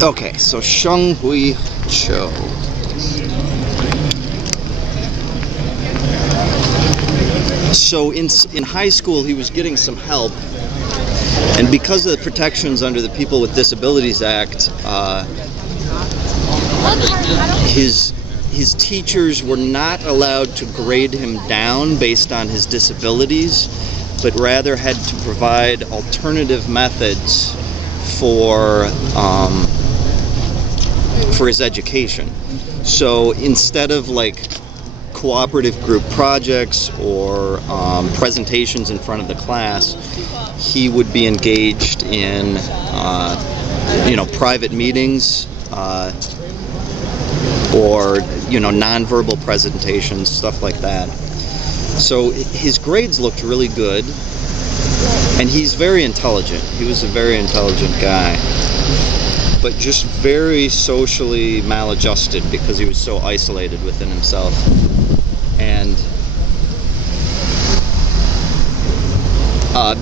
Okay, so Seung Hui Cho. So in high school, he was getting some help, and because of the protections under the People with Disabilities Act, his teachers were not allowed to grade him down based on his disabilities, but rather had to provide alternative methods for his education. So instead of like cooperative group projects or presentations in front of the class, he would be engaged in private meetings or nonverbal presentations, stuff like that. So his grades looked really good, and he's very intelligent. He was a very intelligent guy, but just very socially maladjusted because he was so isolated within himself. And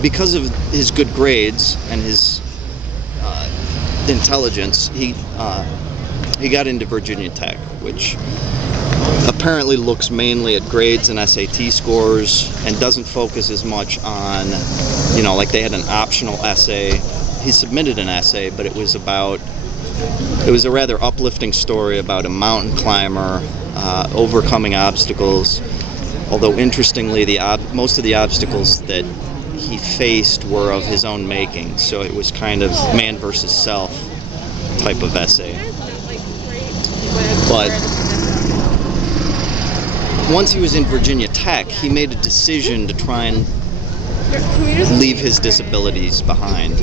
because of his good grades and his intelligence, he got into Virginia Tech, which apparently looks mainly at grades and SAT scores and doesn't focus as much on, like they had an optional essay. He submitted an essay, but it was a rather uplifting story about a mountain climber overcoming obstacles, although interestingly most of the obstacles that he faced were of his own making, so it was kind of man versus self type of essay. But once he was in Virginia Tech, he made a decision to try and leave his disabilities behind,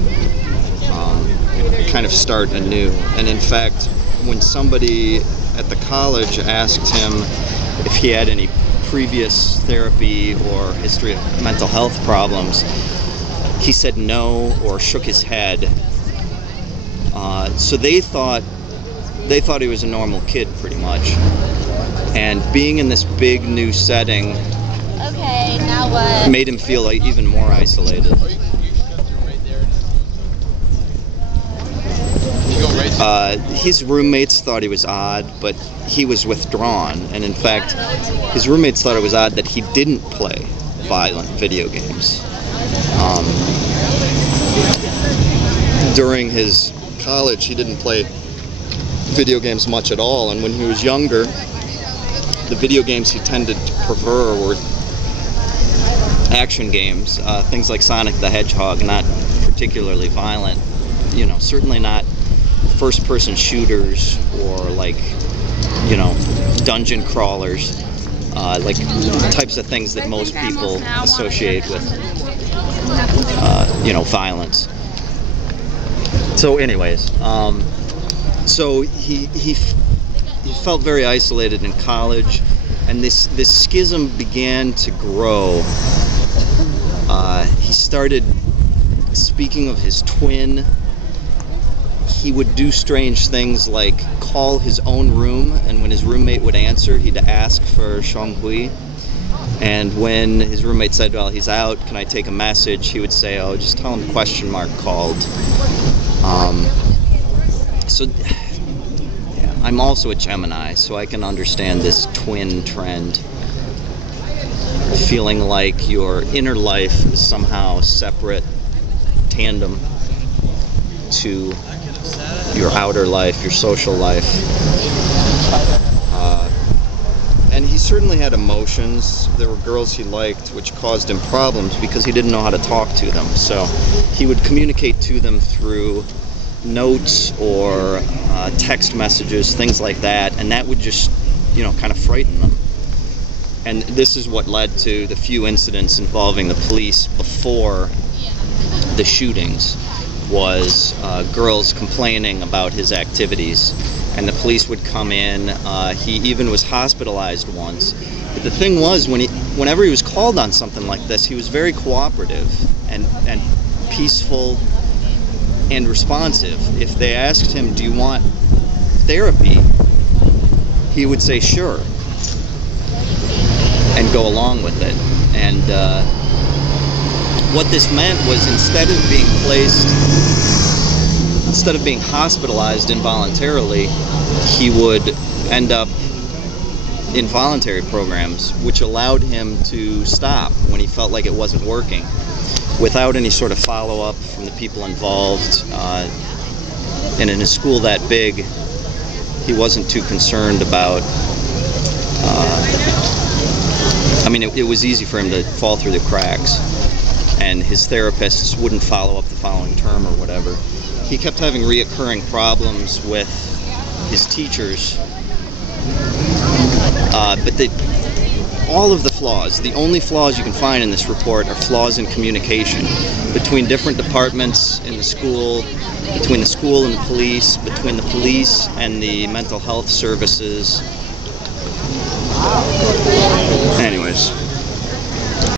kind of start anew. And in fact, when somebody at the college asked him if he had any previous therapy or history of mental health problems, he said no or shook his head. So they thought he was a normal kid, pretty much. And being in this big new setting, okay, now what? Made him feel like even more isolated. His roommates thought he was odd, but he was withdrawn. And in fact, his roommates thought it was odd that he didn't play violent video games. During his college, he didn't play video games much at all, and when he was younger, the video games he tended to prefer were action games, things like Sonic the Hedgehog, not particularly violent, certainly not first-person shooters or like, dungeon crawlers, like types of things that most people associate with, violence. So anyways, so he felt very isolated in college, and this schism began to grow. He started speaking of his twin. He would do strange things like call his own room, and when his roommate would answer, he'd ask for Seung Hui. And when his roommate said, well, he's out, can I take a message? He would say, oh, just tell him ? Called. So yeah, I'm also a Gemini, so I can understand this twin trend. Feeling like your inner life is somehow separate, tandem to your outer life, your social life. And he certainly had emotions. There were girls he liked, which caused him problems because he didn't know how to talk to them. So he would communicate to them through notes or text messages, things like that, and that would just, kind of frighten them. And this is what led to the few incidents involving the police before the shootings, was girls complaining about his activities, and the police would come in. He even was hospitalized once. But the thing was, whenever he was called on something like this, he was very cooperative and peaceful and responsive. If they asked him, do you want therapy, he would say sure and go along with it. And what this meant was, instead of being placed instead of being hospitalized involuntarily, he would end up in voluntary programs, which allowed him to stop when he felt like it wasn't working, without any sort of follow-up from the people involved. And in a school that big, he wasn't too concerned about. It was easy for him to fall through the cracks, and his therapists wouldn't follow up the following term or whatever. He kept having reoccurring problems with his teachers, but all of the flaws, the only flaws you can find in this report are flaws in communication between different departments in the school, between the school and the police, between the police and the mental health services. Anyways.